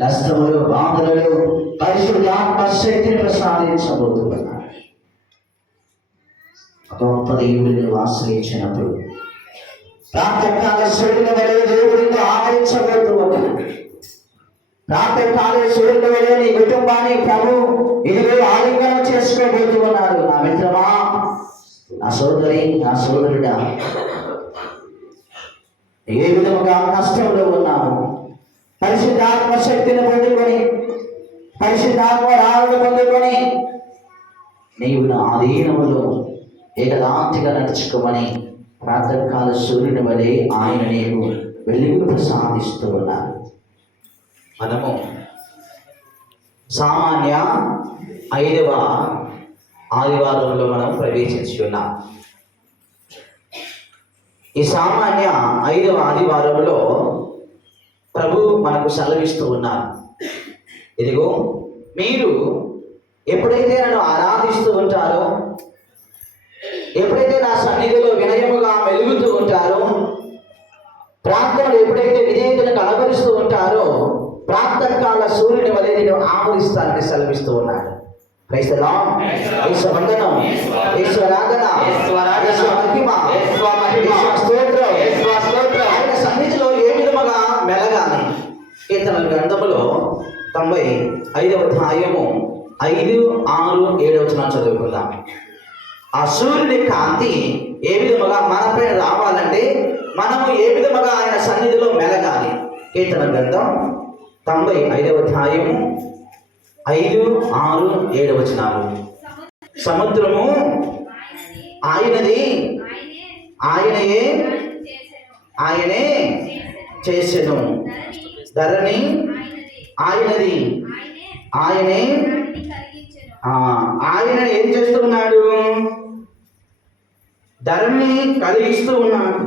కష్టములు, బాధలలో పరిశుద్ధాత్మ శక్తిని ప్రసాదించబోతున్నాడు. గొప్ప దేవుడిని ఆశ్రయించినప్పుడు ప్రాతకాల సూర్యుని వలె దేవుడిని ఆదరించబోతున్నాడు. ప్రాతకాల సూర్యుని వలె నీ కుటుంబాన్ని ప్రభు ఇదిగో ఆలింగనం చేసుకోబోతున్నాడు. నా మిత్రమా, నా సోదరి, నా సోదరుడా, ఏ విధముగా కష్టంలో ఉన్నావు, పరిశుద్ధాత్మ శక్తిని పొందుకొని, పరిశుద్ధాత్మ రావును పొందుకొని నీవు నా ఆధీనములో ఏకదాంతిగా నడుచుకోమని ప్రాతకాల సూర్యుని వలె ఆయన నీకు వెలుగును ప్రసాదిస్తూ ఉన్నారు. మనము సామాన్య 5వ ఆదివారంలో మనం ప్రవేశించి ఉన్నాం. ఈ సామాన్య 5వ ఆదివారంలో ప్రభు మనకు సెలవిస్తూ ఉన్నారు. ఇదిగో, మీరు ఎప్పుడైతే నన్ను ఆరాధిస్తూ ఉంటారో, ఎప్పుడైతే నా సన్నిధిలో వినయముగా మెలుగుతూ ఉంటారో, ప్రార్థనలు ఎప్పుడైతే విధేయతను కనబరుస్తూ ఉంటారో, ప్రాతకాల సూర్యుని వలె నేను ఆవరిస్తానని సెలవిస్తూ ఉన్నాడు. క్రైస్త లార్డ్, యేసు వందనం, యేసు ఆరాధన, యేసు మహిమ, యేసు స్తోత్రం, ఆయన సన్నిధిలో ఏ విధముగా మెలగాలి. కీర్తనల గ్రంథములో 95వ అధ్యాయము 5, 6, 7 వచనాలు చదువుకుందాం. ఆ సూర్యుని కాంతి ఏ విధముగా మనపైన రావాలంటే మనము ఏ విధముగా ఆయన సన్నిధిలో మెలగాలి. కీర్తన గ్రంథం 95వ అధ్యాయము 5, 6, 7 వచనాలు. సముద్రము ఆయనది, ఆయనే చేసెను. ధరణి ఆయనది, ఆయనే ఆయన ఏం చేస్తూ ఉన్నాడు? ధరణి కలిగిస్తూ ఉన్నాడు.